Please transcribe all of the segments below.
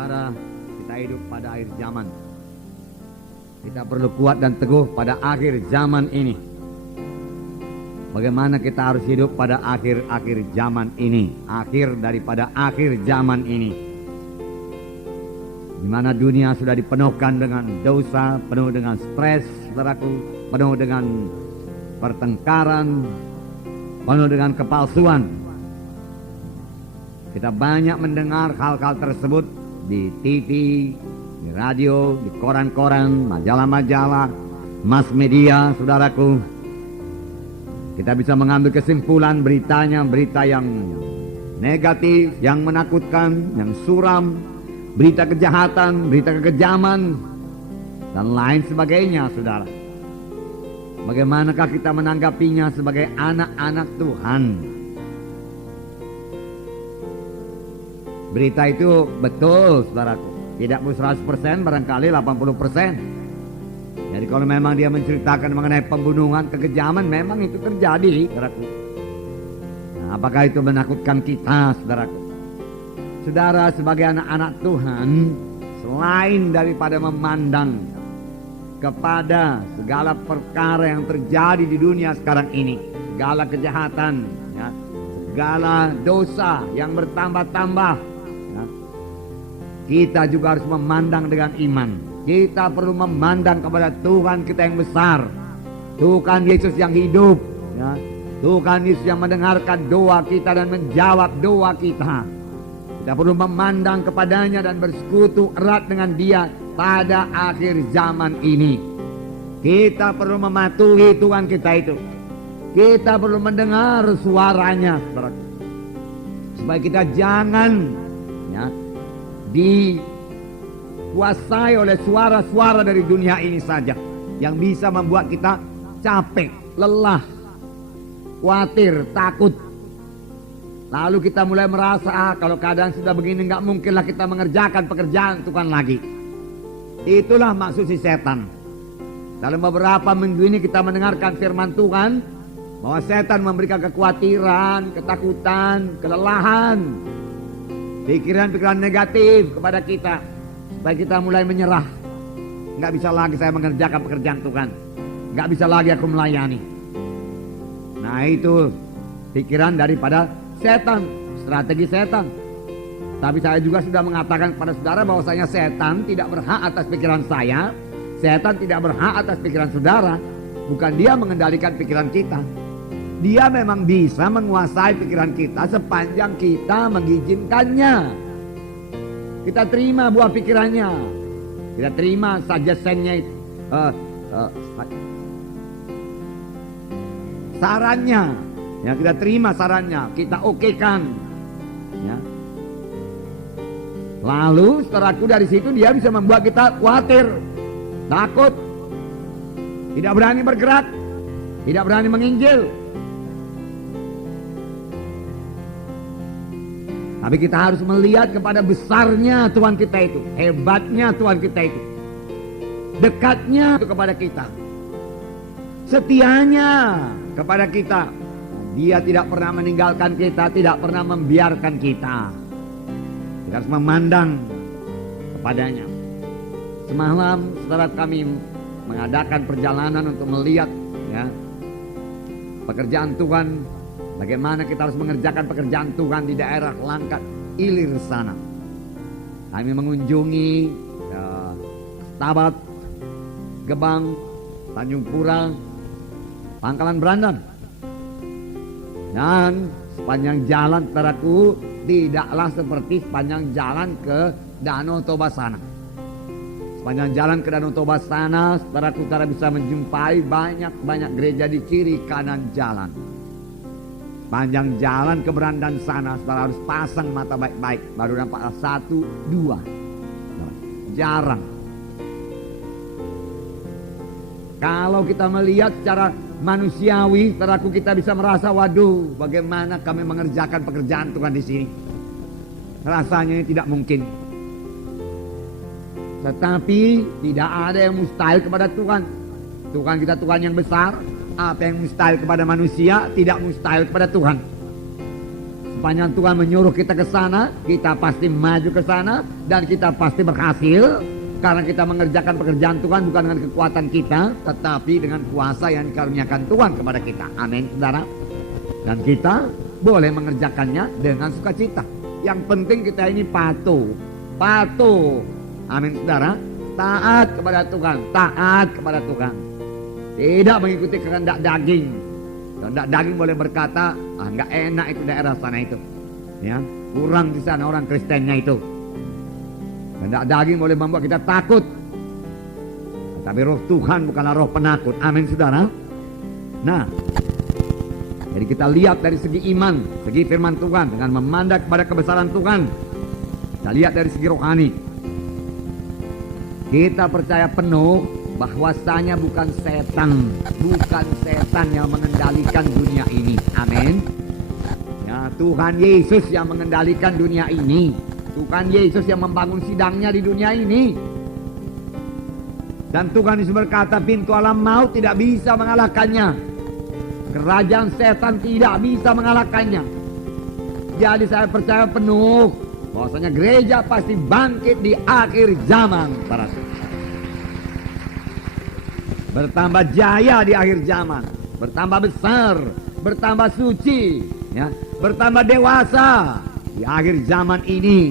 Saudara, kita hidup pada akhir zaman. Kita perlu kuat dan teguh pada akhir zaman ini. Bagaimana kita harus hidup pada akhir-akhir zaman ini, akhir daripada akhir zaman ini, di mana dunia sudah dipenuhkan dengan dosa, penuh dengan stres, saudaraku, penuh dengan pertengkaran, penuh dengan kepalsuan. Kita banyak mendengar hal-hal tersebut di TV, di radio, di koran-koran, majalah-majalah, mass media, saudaraku. Kita bisa mengambil kesimpulan beritanya, berita yang negatif, yang menakutkan, yang suram, berita kejahatan, berita kekejaman, dan lain sebagainya, saudara. Bagaimanakah kita menanggapinya sebagai anak-anak Tuhan? Berita itu betul, saudaraku. Tidak 100%, barangkali 80%. Jadi kalau memang dia menceritakan mengenai pembunuhan, kekejaman, memang itu terjadi, saudaraku. Nah, apakah itu menakutkan kita, saudaraku? Saudara, sebagai anak-anak Tuhan, selain daripada memandang kepada segala perkara yang terjadi di dunia sekarang ini, segala kejahatan, ya, segala dosa yang bertambah-tambah, ya, kita juga harus memandang dengan iman. Kita perlu memandang kepada Tuhan kita yang besar, Tuhan Yesus yang hidup, ya, Tuhan Yesus yang mendengarkan doa kita dan menjawab doa kita. Kita perlu memandang kepadanya dan bersekutu erat dengan Dia pada akhir zaman ini. Kita perlu mematuhi Tuhan kita itu. Kita perlu mendengar suaranya, supaya kita jangan, ya, dikuasai oleh suara-suara dari dunia ini saja yang bisa membuat kita capek, lelah, khawatir, takut. Lalu kita mulai merasa kalau keadaan sudah begini nggak mungkinlah kita mengerjakan pekerjaan Tuhan lagi. Itulah maksud si setan. Dalam beberapa minggu ini kita mendengarkan firman Tuhan bahwa setan memberikan kekhawatiran, ketakutan, kelelahan, pikiran-pikiran negatif kepada kita supaya kita mulai menyerah. Nggak bisa lagi saya mengerjakan pekerjaan Tuhan, nggak bisa lagi aku melayani. Nah, itu pikiran daripada setan, strategi setan. Tapi saya juga sudah mengatakan kepada saudara bahwasanya setan tidak berhak atas pikiran saya, setan tidak berhak atas pikiran saudara. Bukan dia mengendalikan pikiran kita. Dia memang bisa menguasai pikiran kita sepanjang kita mengizinkannya. Kita terima buah pikirannya, kita terima suggestion-nya, sarannya. Ya, kita terima sarannya, kita okekan, ya. Lalu saudaraku, dari situ dia bisa membuat kita khawatir, takut, tidak berani bergerak, tidak berani menginjil. Tapi kita harus melihat kepada besarnya Tuhan kita itu, hebatnya Tuhan kita itu, dekatnya itu kepada kita, setianya kepada kita. Dia tidak pernah meninggalkan kita, tidak pernah membiarkan kita. Kita harus memandang kepadanya. Semalam saudara kami mengadakan perjalanan untuk melihat, ya, pekerjaan Tuhan. Bagaimana kita harus mengerjakan pekerjaan Tuhan di daerah Langkat Ilir sana. Kami mengunjungi, ya, Tabat, Gebang, Tanjung Pura, Pangkalan Berandan. Dan sepanjang jalan, saudaraku, tidaklah seperti sepanjang jalan ke Danau Toba sana. Sepanjang jalan ke Danau Toba sana, saudaraku, saudara bisa menjumpai banyak gereja di kiri kanan jalan. Sepanjang jalan ke Berandan sana, saudara harus pasang mata baik-baik, baru nampak 1, 2. Jarang. Kalau kita melihat secara manusiawi, saudaraku, kita bisa merasa, waduh, bagaimana kami mengerjakan pekerjaan Tuhan di sini. Rasanya tidak mungkin. Tetapi tidak ada yang mustahil kepada Tuhan. Tuhan kita Tuhan yang besar. Apa yang mustahil kepada manusia tidak mustahil kepada Tuhan. Sepanjang Tuhan menyuruh kita ke sana, kita pasti maju ke sana dan kita pasti berhasil. Karena kita mengerjakan pekerjaan Tuhan bukan dengan kekuatan kita, tetapi dengan kuasa yang dikaruniakan Tuhan kepada kita. Amin, saudara. Dan kita boleh mengerjakannya dengan sukacita. Yang penting kita ini patuh. Patuh. Amin, saudara. Taat kepada Tuhan. Taat kepada Tuhan. Tidak mengikuti kehendak daging. Kehendak daging boleh berkata, nggak enak itu daerah sana itu. Ya, kurang di sana orang Kristennya itu. Kehendak daging boleh membuat kita takut. Tapi roh Tuhan bukanlah roh penakut. Amin, saudara. Nah, jadi kita lihat dari segi iman, segi firman Tuhan dengan memandang kepada kebesaran Tuhan. Kita lihat dari segi rohani. Kita percaya penuh bahwasanya bukan setan yang mengendalikan dunia ini. Amin. Ya, Tuhan Yesus yang mengendalikan dunia ini. Tuhan Yesus yang membangun sidangnya di dunia ini. Dan Tuhan Yesus berkata, pintu alam maut tidak bisa mengalahkannya. Kerajaan setan tidak bisa mengalahkannya. Jadi saya percaya penuh bahwasanya gereja pasti bangkit di akhir zaman, para saudara. Bertambah jaya di akhir zaman, bertambah besar, bertambah suci, ya, bertambah dewasa di akhir zaman ini,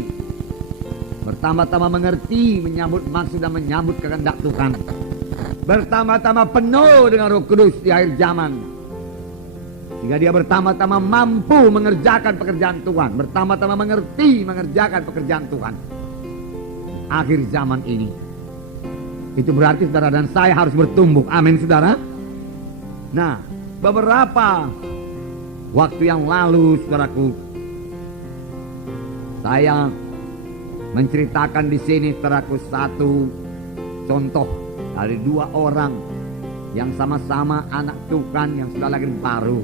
bertambah-tambah mengerti, menyambut maksud dan menyambut kehendak Tuhan, bertambah-tambah penuh dengan Roh Kudus di akhir zaman, sehingga dia bertambah-tambah mampu mengerjakan pekerjaan Tuhan, bertambah-tambah mengerti mengerjakan pekerjaan Tuhan akhir zaman ini. Itu berarti saudara dan saya harus bertumbuh. Amin, saudara. Nah, beberapa waktu yang lalu, saudaraku, saya menceritakan di sini, saudaraku, satu contoh dari dua orang yang sama-sama anak Tuhan yang sudah lahir baru,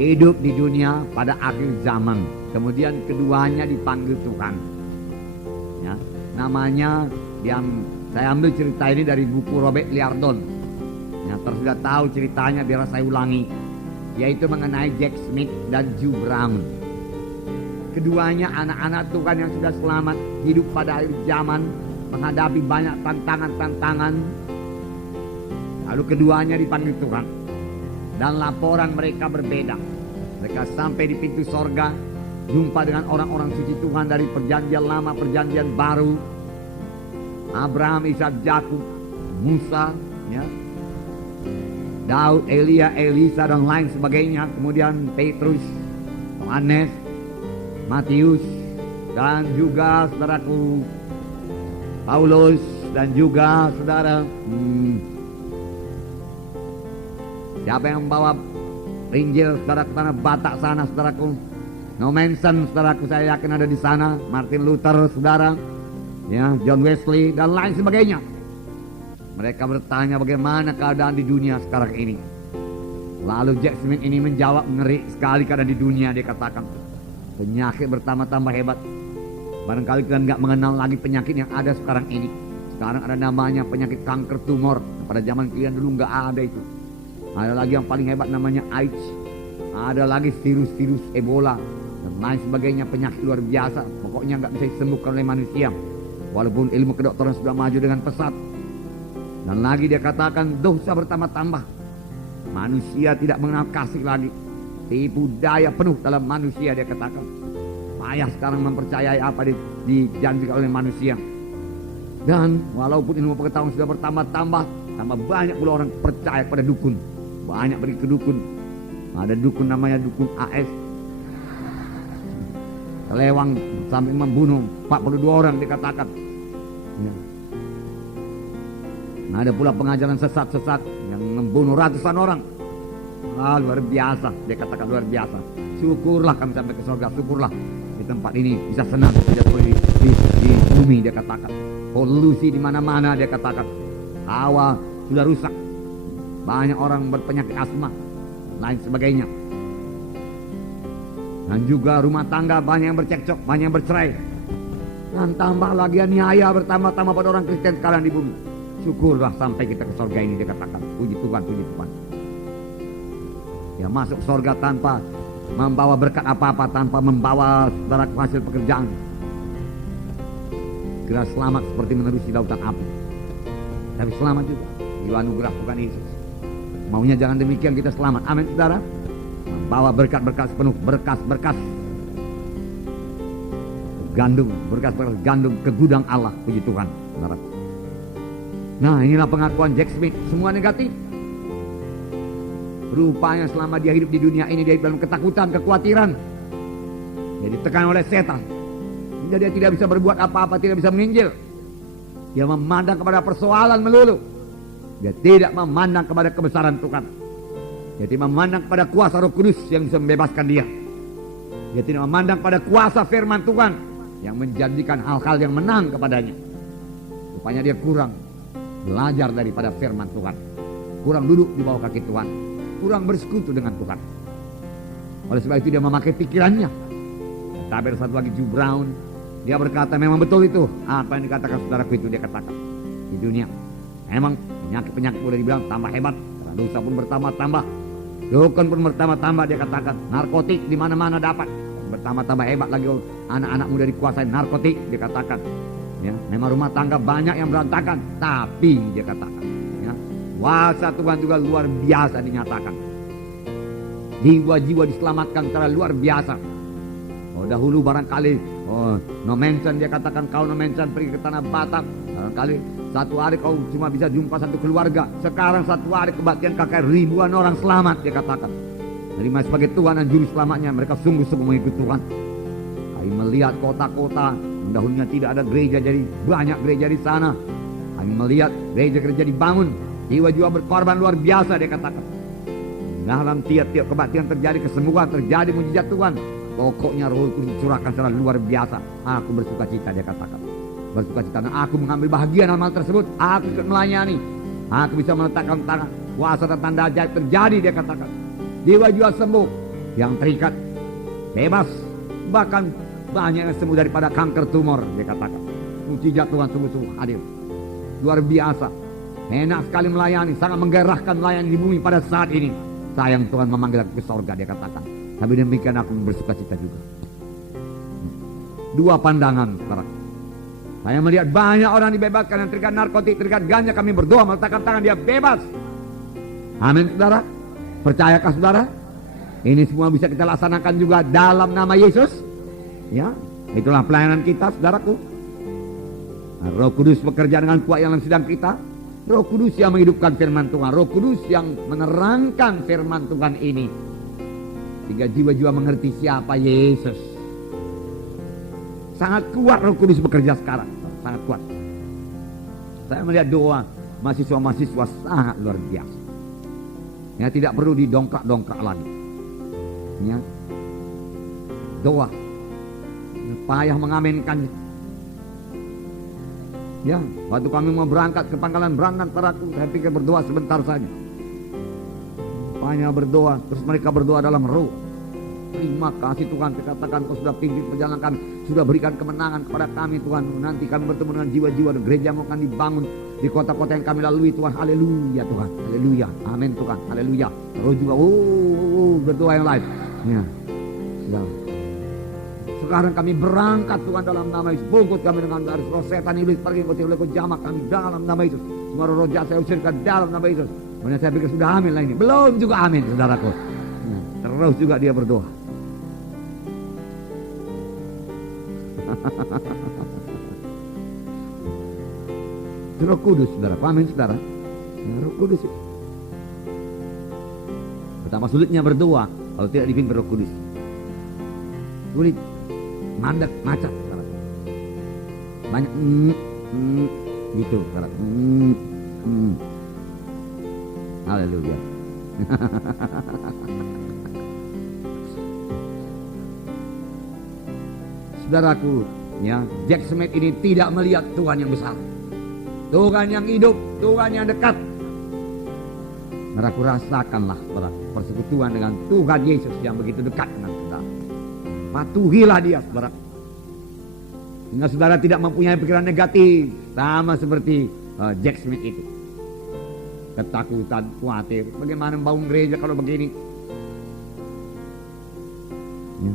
hidup di dunia pada akhir zaman. Kemudian keduanya dipanggil Tuhan. Ya, namanya yang saya ambil cerita ini dari buku Robert Liardon. Ya, sudah tahu ceritanya, biar saya ulangi, yaitu mengenai Jack Smith dan Joe Brown. Keduanya anak-anak Tuhan yang sudah selamat, hidup pada akhir zaman, menghadapi banyak tantangan-tantangan. Lalu keduanya dipanggil Tuhan, dan laporan mereka berbeda. Mereka sampai di pintu sorga, jumpa dengan orang-orang suci Tuhan dari perjanjian lama, perjanjian baru. Abraham, Ishak, Yakub, Musa, ya, Daud, Elia, Elisa dan lain sebagainya. Kemudian Petrus, Yohanes, Matius, dan juga saudaraku Paulus, dan juga saudara siapa yang membawa Injil saudara ke tanah Batak sana, saudaraku, No Manson, saudaraku, saya yakin ada di sana. Martin Luther, saudara, ya, John Wesley dan lain sebagainya. Mereka bertanya bagaimana keadaan di dunia sekarang ini. Lalu Jack Smith ini menjawab, ngeri sekali keadaan di dunia. Dia katakan, penyakit bertambah-tambah hebat. Barangkali kalian gak mengenal lagi penyakit yang ada sekarang ini. Sekarang ada namanya penyakit kanker tumor. Pada zaman kalian dulu gak ada itu. Ada lagi yang paling hebat namanya AIDS. Ada lagi virus-virus Ebola dan lain sebagainya, penyakit luar biasa. Pokoknya gak bisa disembuhkan oleh manusia, walaupun ilmu kedokteran sudah maju dengan pesat. Dan lagi dia katakan, dosa bertambah-tambah. Manusia tidak mengenal kasih lagi. Tipu daya penuh dalam manusia, dia katakan. Payah sekarang mempercayai apa dijanjikan oleh manusia. Dan walaupun ilmu pengetahuan sudah bertambah-tambah, tambah banyak pula orang percaya pada dukun. Banyak pergi ke dukun. Ada dukun namanya dukun AS. Kelewang sampai membunuh 42 orang dikatakan. Ya. Nah, ada pula pengajaran sesat-sesat yang membunuh ratusan orang. Luar biasa, dia katakan luar biasa. Syukurlah kami sampai ke surga, syukurlah di tempat ini bisa senang saja di bumi, dia katakan. Polusi di mana-mana, dia katakan. Hawa sudah rusak. Banyak orang berpenyakit asma, lain sebagainya. Dan juga rumah tangga banyak yang bercekcok, banyak yang bercerai. Dan tambah lagi niaya bertambah-tambah pada orang Kristen sekarang di bumi. Syukurlah sampai kita ke surga ini, dia katakan. Puji Tuhan, puji Tuhan. Ya, masuk surga tanpa membawa berkat apa-apa tanpa membawa saudara hasil pekerjaan. Kira selamat seperti menerusi lautan api. Tapi selamat juga di anugerah Tuhan Yesus. Maunya jangan demikian kita selamat. Amin saudara. Membawa berkat-berkat sepenuh berkas-berkas gandum, berkas-berkas gandum ke gudang Allah. Puji Tuhan saudara. Nah, inilah pengakuan Jack Smith. Semua negatif. Rupanya selama dia hidup di dunia ini, dia hidup dalam ketakutan, kekhawatiran. Dia ditekan oleh setan. Jadi dia tidak bisa berbuat apa-apa, tidak bisa menginjil. Dia memandang kepada persoalan melulu. Dia tidak memandang kepada kebesaran Tuhan. Dia tidak memandang kepada kuasa Roh Kudus yang bisa membebaskan dia. Dia tidak memandang pada kuasa firman Tuhan yang menjadikan hal-hal yang menang kepadanya. Rupanya dia kurang belajar daripada firman Tuhan. Kurang duduk di bawah kaki Tuhan. Kurang bersekutu dengan Tuhan. Oleh sebab itu dia memakai pikirannya. Tabir satu lagi Joe Brown, dia berkata memang betul itu apa yang dikatakan saudaraku itu. Dia katakan di dunia memang penyakit-penyakit boleh dibilang tambah hebat, dosa pun bertambah-tambah, dukun pun bertambah-tambah. Dia katakan narkotik di mana-mana dapat, bertambah-tambah hebat lagi. Anak-anak muda dikuasai narkotik. Dia katakan ya, memang rumah tangga banyak yang berantakan, tapi dia katakan ya, kuasa Tuhan juga luar biasa dinyatakan. Jiwa-jiwa diselamatkan secara luar biasa. Oh, dahulu barangkali no mention, dia katakan kau no mention pergi ke tanah Batak, barangkali satu hari kau cuma bisa jumpa satu keluarga. Sekarang satu hari kebaktian kakek ribuan orang selamat. Dia katakan terima sebagai Tuhan dan juru selamatnya. Mereka sungguh-sungguh mengikut Tuhan. Kami melihat kota-kota dahulunya tidak ada gereja, jadi banyak gereja di sana. Kami melihat gereja-gereja dibangun, jiwa-jiwa berkorban luar biasa. Dia katakan dalam tiap-tiap kebaktian terjadi kesembuhan, terjadi mujizat Tuhan. Pokoknya Roh Kudus dicurahkan secara luar biasa. Aku bersuka cita, dia katakan. Bersuka cita, dan aku mengambil bahagia dalam hal tersebut. Aku ikut melayani. Aku bisa meletakkan tangan. Kuasa dan tanda ajaib terjadi, dia katakan. Jiwa-jiwa sembuh, yang terikat bebas. Bahkan banyak yang sembuh daripada kanker tumor, dia katakan. Mujizat Tuhan sungguh-sungguh hadir. Luar biasa. Enak sekali melayani, sangat menggairahkan melayani di bumi pada saat ini. Sayang Tuhan memanggil aku ke sorga, dia katakan. Tapi demikian aku bersuka cita juga. Dua pandangan sekarang. Saya melihat banyak orang dibebaskan yang terikat narkotik, terikat ganja. Kami berdoa meletakkan tangan, dia bebas. Amin saudara. Percayakah saudara? Ini semua bisa kita laksanakan juga dalam nama Yesus. Ya, itulah pelayanan kita saudaraku. Roh Kudus bekerja dengan kuat yang dalam sidang kita. Roh Kudus yang menghidupkan firman Tuhan. Roh Kudus yang menerangkan firman Tuhan ini. Sehingga jiwa-jiwa mengerti siapa Yesus. Sangat kuat Roh Kudus bekerja sekarang. Sangat kuat. Saya melihat doa mahasiswa-mahasiswa sangat luar biasa. Ya, tidak perlu didongkrak-dongkrak lagi. Ya. Doa. Payah mengaminkannya. Ya, waktu kami mau berangkat ke pangkalan berangkat teraku, saya pikir berdoa sebentar saja. Banyak berdoa, terus mereka berdoa dalam roh. Terima kasih Tuhan, dikatakan kau sudah pimpin perjalanan, sudah berikan kemenangan kepada kami Tuhan. Nanti kami bertemu dengan jiwa-jiwa dan gereja mau akan dibangun di kota-kota yang kami lalui Tuhan. Haleluya Tuhan, haleluya, amin Tuhan, haleluya. Roh juga, berdoa yang lain. Ya, ya. Sekarang kami berangkat Tuhan dalam nama Yesus. Bungkus kami dengan garis roh setan iblis pergi oleh jamak kami dalam nama Yesus. Semua roh jahat saya usirkan dalam nama Yesus. Kemudian saya pikir sudah amin lah ini. Belum juga amin saudaraku. Terus juga dia berdoa. Roh Kudus saudara, amin saudara. Roh Kudus. Betapa sulitnya berdoa kalau tidak dipimpin Roh Kudus. Sulit, mandek, macet saudara. Banyak gitu saudara. Haleluya. Saudaraku, ya, Jack Smith ini tidak melihat Tuhan yang besar, Tuhan yang hidup, Tuhan yang dekat. Saudaraku, rasakanlah persekutuan dengan Tuhan Yesus yang begitu dekat dengan kita. Patuhilah dia, saudara. Sehingga saudara tidak mempunyai pikiran negatif, sama seperti Jack Smith itu. Ketakutan, khawatir. Bagaimana membangun gereja kalau begini? Ya.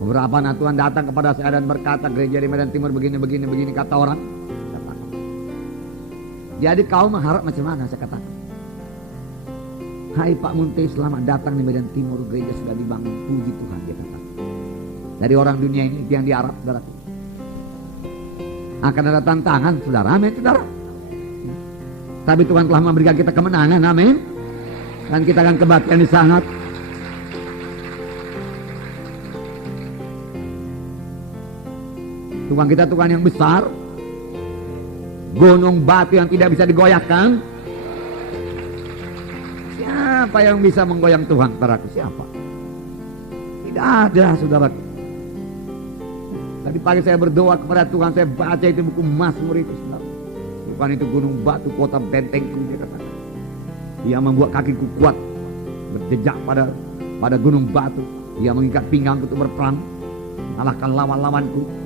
Beberapa anak Tuhan datang kepada saya dan berkata, gereja di Medan Timur begini kata orang. Jadi kau mengharap macam mana, saya katakan. Hai Pak Munte, selamat datang di Medan Timur, gereja sudah dibangun, puji Tuhan, dia katakan. Dari orang dunia ini yang di Arab, saudara. Akan ada tantangan, saudara, amin, saudara. Tapi Tuhan telah memberikan kita kemenangan, amin. Dan kita akan kebaktian di sana. Tuhan kita Tuhan yang besar, gunung batu yang tidak bisa digoyahkan. Siapa yang bisa menggoyang Tuhan, saudaraku? Siapa? Tidak ada, saudara. Tadi pagi saya berdoa kepada Tuhan, saya baca itu buku Mazmur itu, saudara. Tuhan itu gunung batu, kota bentengku, dia katakan. Dia membuat kakiku kuat, berjejak pada gunung batu. Dia mengikat pinggangku untuk berperang, mengalahkan lawan-lawanku.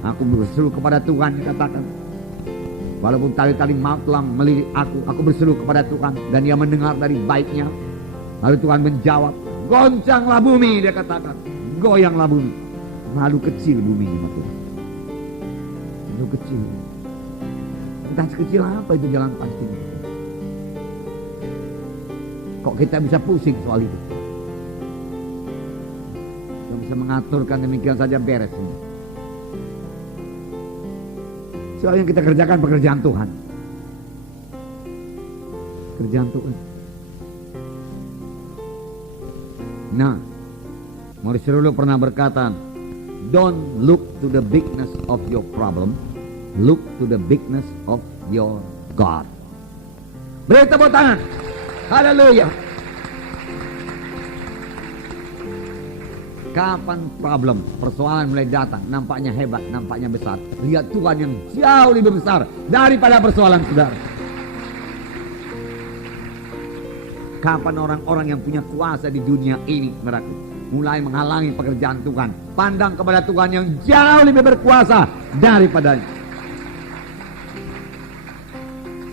Aku berseru kepada Tuhan, dikatakan. Walaupun tali-tali maut telah melilit aku berseru kepada Tuhan. Dan dia mendengar dari baiknya. Lalu Tuhan menjawab, goncanglah bumi, dia katakan. Goyanglah bumi. Malu kecil bumi ini, Tuhan. Malu kecil. Entah sekecil apa itu jalan Palestina. Kok kita bisa pusing soal itu? Kita bisa mengaturkan demikian saja beres ini. Soal yang kita kerjakan pekerjaan Tuhan. Kerjaan Tuhan. Nah, Morris Cerullo pernah berkata, don't look to the bigness of your problem, look to the bigness of your God. Beri tepuk tangan. Haleluya. Kapan problem, persoalan mulai datang, nampaknya hebat, nampaknya besar. Lihat Tuhan yang jauh lebih besar daripada persoalan saudara. Kapan orang-orang yang punya kuasa di dunia ini, mereka mulai menghalangi pekerjaan Tuhan. Pandang kepada Tuhan yang jauh lebih berkuasa daripadanya.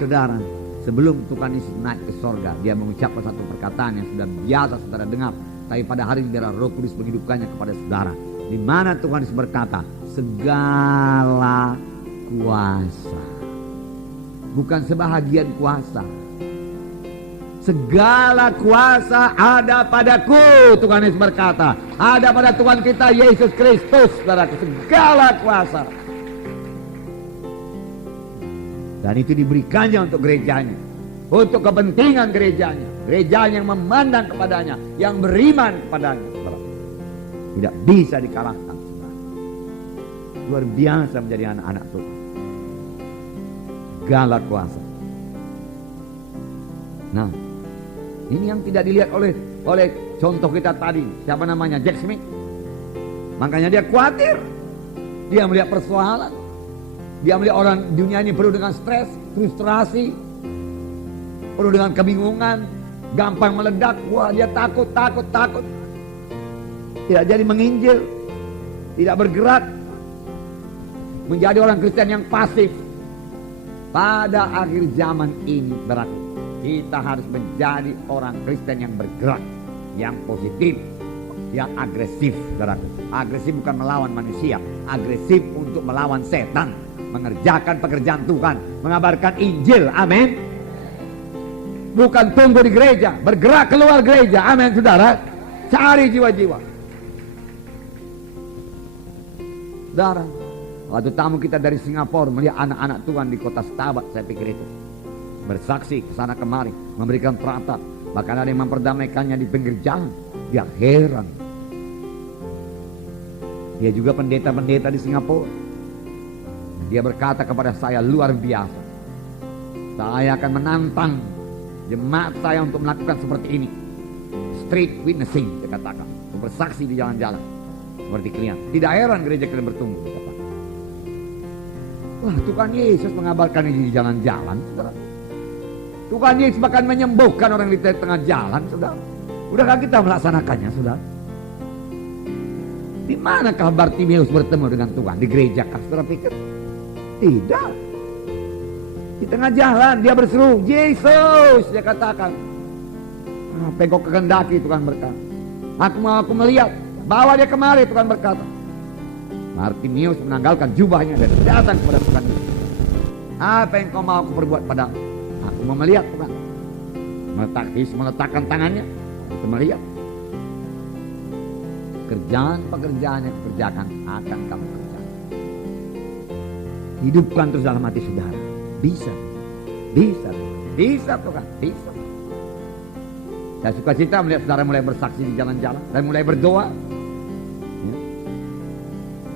Saudara, sebelum Tuhan Yesus naik ke sorga, dia mengucapkan satu perkataan yang sudah biasa saudara dengar. Tapi pada hari ini biarlah Roh Kudus menghidupkannya kepada saudara. Di mana Tuhan Yesus berkata, segala kuasa. Bukan sebahagian kuasa. Segala kuasa ada padaku, Tuhan Yesus berkata. Ada pada Tuhan kita Yesus Kristus, saudara. Segala kuasa. Dan itu diberikannya untuk gerejanya. Untuk kepentingan gerejanya. Gerejanya yang memandang kepadanya, yang beriman kepadanya. Tidak bisa dikalahkan. Luar biasa menjadi anak-anak Tuhan. Segala kuasa. Nah, ini yang tidak dilihat oleh contoh kita tadi. Siapa namanya? Jack Smith. Makanya dia khawatir. Dia melihat persoalan. Dia melihat orang dunia ini penuh dengan stres, frustrasi, penuh dengan kebingungan, gampang meledak. Wah, dia takut. Tidak jadi menginjil, tidak bergerak, menjadi orang Kristen yang pasif. Pada akhir zaman ini berarti kita harus menjadi orang Kristen yang bergerak, yang positif, yang agresif. Agresif bukan melawan manusia, agresif untuk melawan setan, mengerjakan pekerjaan Tuhan, mengabarkan Injil. Amin. Bukan tunggu di gereja, bergerak keluar gereja. Amin, saudara. Cari jiwa-jiwa. Saudara, waktu tamu kita dari Singapura melihat anak-anak Tuhan di kota Stabat, saya pikir itu bersaksi kesana kemari, memberikan teratat, bahkan ada yang memperdamaikannya di pinggir jalan. Dia heran. Dia juga pendeta-pendeta di Singapura. Dia berkata kepada saya, luar biasa. Saya akan menantang jemaat saya untuk melakukan seperti ini. Street witnessing, dia katakan. Bersaksi di jalan-jalan. Seperti kalian. Tidak heran gereja kalian bertumbuh, dia katakan. Wah, Tuhan Yesus mengabarkan ini di jalan-jalan, saudara. Tuhan Yesus bahkan menyembuhkan orang di tengah jalan, saudara. Udahkah kita melaksanakannya, saudara? Di manakah Bartimeus bertemu dengan Tuhan? Di gereja kah, saudara pikir? Tidak. Di tengah jalan dia berseru, Yesus, dia katakan. Apa yang kau kehendaki, Tuhan berkata. Aku melihat. Bawa dia kemari, Tuhan berkata. Bartimeus menanggalkan jubahnya dan datang kepada Tuhan. Apa yang kau mau aku perbuat padamu? Aku mau melihat, Tuhan. Yesus meletakkan tangannya. Itu melihat. Pekerjaan-pekerjaan yang kerjakan akan kamu kerjakan. Hidupkan terus dalam hati saudara. Bisa. Bisa Tuhan, bisa. Saya suka cita melihat saudara mulai bersaksi di jalan-jalan dan mulai berdoa.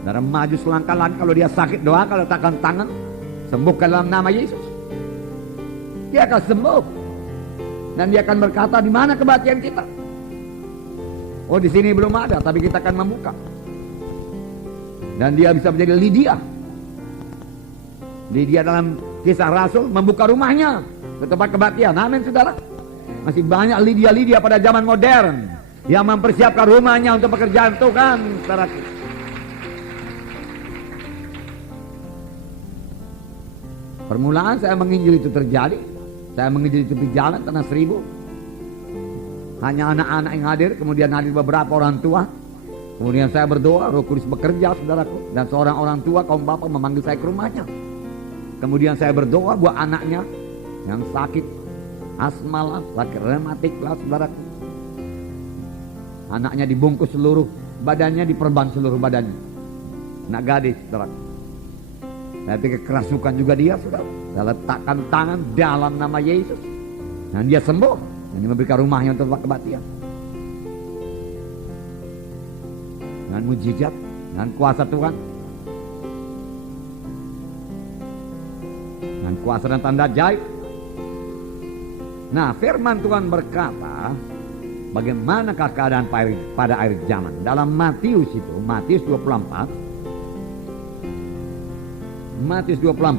Saudara maju selangkah lagi, kalau dia sakit doa, kalau letakkan tangan, sembuhkan dalam nama Yesus. Dia akan sembuh. Dan dia akan berkata, di mana kebaktian kita? Oh, di sini belum ada, tapi kita akan membuka. Dan dia bisa menjadi Lydia. Lydia dalam Kisah Rasul membuka rumahnya ke tempat kebaktian. Amin, saudara. Masih banyak Lydia pada zaman modern yang mempersiapkan rumahnya untuk pekerjaan Tuhan, saudara. Permulaan saya menginjil itu terjadi. Saya menginjil itu di jalan Tanah Seribu. Hanya anak-anak yang hadir, kemudian hadir beberapa orang tua. Kemudian saya berdoa, Roh Kudus bekerja, saudaraku. Dan seorang orang tua, kaum bapak memanggil saya ke rumahnya. Kemudian saya berdoa buat anaknya yang sakit asma lah, sakit rematik lah, saudaraku. Anaknya dibungkus seluruh badannya, diperban seluruh badannya. Anak gadis, saudaraku. Saya pikir kerasukan juga dia, saudara. Saya letakkan tangan dalam nama Yesus. Dan dia sembuh. Dan dia memberikan rumahnya untuk kebaktian. Dengan mujizat, dengan kuasa Tuhan. Dengan kuasa dan tanda ajaib. Nah, firman Tuhan berkata, bagaimanakah keadaan pada akhir zaman? Dalam Matius itu, Matius 24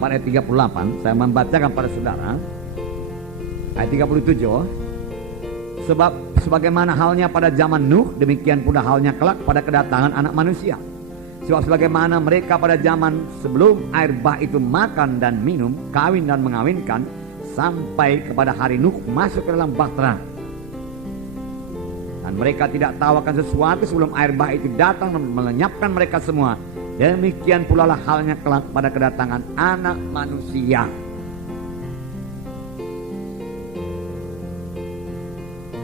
ayat 38, saya membacakan pada saudara. Ayat 37, sebab sebagaimana halnya pada zaman Nuh, demikian pula halnya kelak pada kedatangan anak manusia. Sebab sebagaimana mereka pada zaman sebelum air bah itu makan dan minum, kawin dan mengawinkan, sampai kepada hari Nuh masuk ke dalam bahtera. Dan mereka tidak tahu akan sesuatu sebelum air bah itu datang dan melenyapkan mereka semua. Demikian pula lah halnya kelak pada kedatangan anak manusia.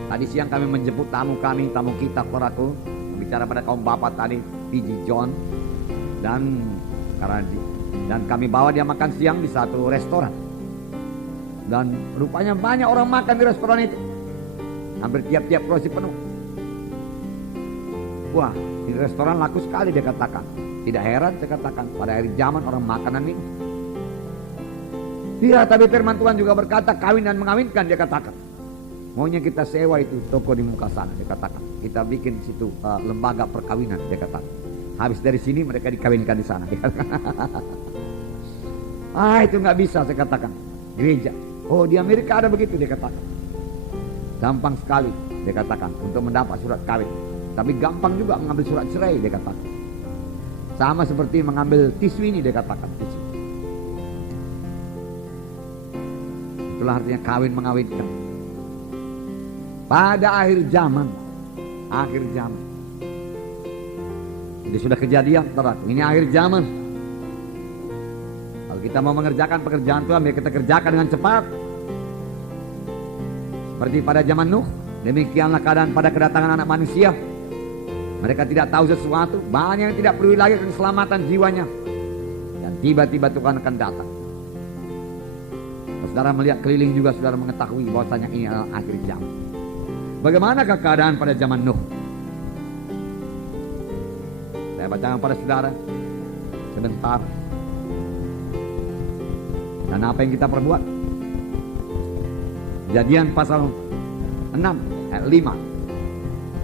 Tadi siang kami menjemput tamu kita, saudaraku, bicara pada kaum bapak tadi, P.G. John, dan kami bawa dia makan siang di satu restoran. Dan rupanya banyak orang makan di restoran itu, hampir tiap-tiap porsi penuh. Wah, di restoran laku sekali, dia katakan. Tidak heran saya katakan, pada akhir zaman orang makan dan minum. Tidak, tapi firman Tuhan juga berkata kawin dan mengawinkan, dia katakan. Maunya kita sewa itu toko di muka sana, dia katakan. Kita bikin situ lembaga perkawinan, dia katakan. Habis dari sini mereka dikawinkan di sana, dia katakan. Itu nggak bisa, saya katakan. Gereja. Oh, di Amerika ada begitu, dia katakan. Gampang sekali, dia katakan, untuk mendapat surat kawin. Tapi gampang juga mengambil surat cerai, dia katakan. Sama seperti mengambil tisu ini, dia katakan. Tisu. Itulah artinya kawin mengawinkan. Pada akhir zaman. Jadi sudah kejadian, saudara. Ini akhir zaman. Kalau kita mau mengerjakan pekerjaan Tuhan, biar kita kerjakan dengan cepat. Seperti pada zaman Nuh, demikianlah keadaan pada kedatangan anak manusia. Mereka tidak tahu sesuatu, banyak yang tidak peduli lagi keselamatan jiwanya. Dan tiba-tiba Tuhan akan datang. Saudara melihat keliling juga, saudara mengetahui bahwasanya ini adalah akhir zaman. Bagaimanakah keadaan pada zaman Nuh? Saya bacakan pada saudara sebentar. Dan apa yang kita perbuat? Kejadian pasal 6 ayat 5.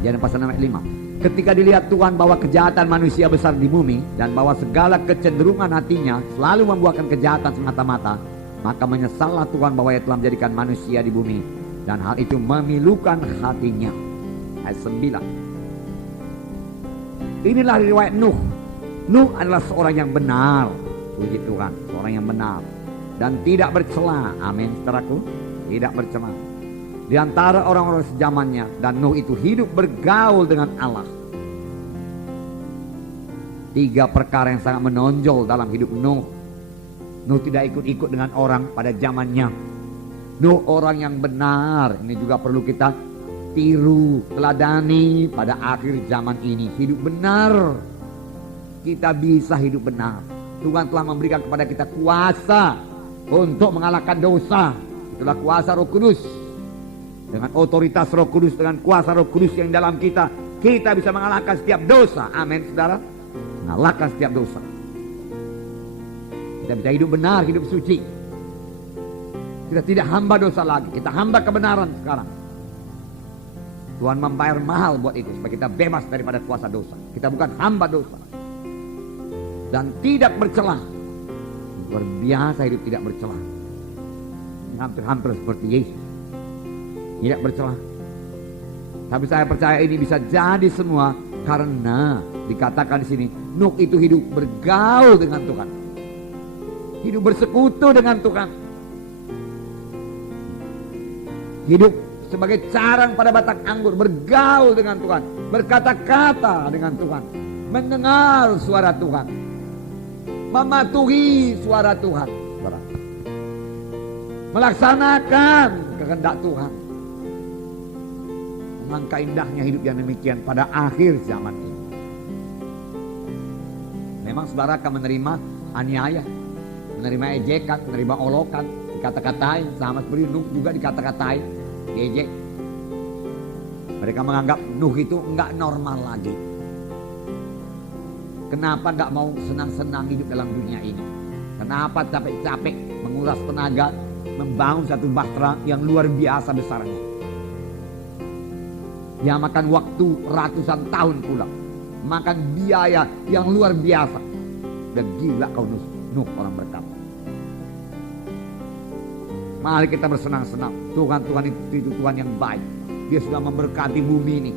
Kejadian pasal 6 ayat 5. Ketika dilihat Tuhan bahwa kejahatan manusia besar di bumi dan bahwa segala kecenderungan hatinya selalu membuahkan kejahatan semata-mata, maka menyesallah Tuhan bahwa ia telah menjadikan manusia di bumi dan hal itu memilukan hatinya. Ayat 9. Inilah riwayat Nuh. Nuh adalah seorang yang benar, puji Tuhan, seorang yang benar dan tidak bercela. Amin, saudaraku, tidak bercela. di antara orang-orang sejamannya, dan Nuh itu hidup bergaul dengan Allah. 3 perkara yang sangat menonjol dalam hidup Nuh. Nuh tidak ikut-ikut dengan orang pada zamannya. Nuh orang yang benar. Ini juga perlu kita tiru, teladani pada akhir zaman ini. Hidup benar. Kita bisa hidup benar. Tuhan telah memberikan kepada kita kuasa untuk mengalahkan dosa. Itulah kuasa Roh Kudus. Dengan otoritas Roh Kudus, dengan kuasa Roh Kudus yang dalam kita, kita bisa mengalahkan setiap dosa. Amin, saudara. Mengalahkan setiap dosa. Kita bisa hidup benar, hidup suci. Kita tidak hamba dosa lagi. Kita hamba kebenaran sekarang. Tuhan membayar mahal buat itu, supaya kita bebas daripada kuasa dosa. Kita bukan hamba dosa. Dan tidak bercelah. Luar biasa hidup tidak bercelah. Hampir-hampir seperti Yesus. Tidak bercelah. Tapi saya percaya ini bisa jadi semua karena dikatakan di sini, Nuh itu hidup bergaul dengan Tuhan. Hidup bersekutu dengan Tuhan. Hidup sebagai carang pada batang anggur, bergaul dengan Tuhan, berkata-kata dengan Tuhan, mendengar suara Tuhan, mematuhi suara Tuhan, melaksanakan kehendak Tuhan. Alangkah indahnya hidup yang demikian pada akhir zaman ini. Memang saudara akan menerima aniaya, menerima ejekan, menerima olokan, dikata-katain, sama seperti Nuh juga dikata-katain, diejek. Mereka menganggap Nuh itu enggak normal lagi. Kenapa enggak mau senang-senang hidup dalam dunia ini? Kenapa capek-capek menguras tenaga membangun satu bahtera yang luar biasa besarnya? Yang makan waktu ratusan tahun pula, makan biaya yang luar biasa. Dan gila kau Nuh, orang berkata. Mari kita bersenang-senang. Tuhan itu Tuhan yang baik. Dia sudah memberkati bumi ini.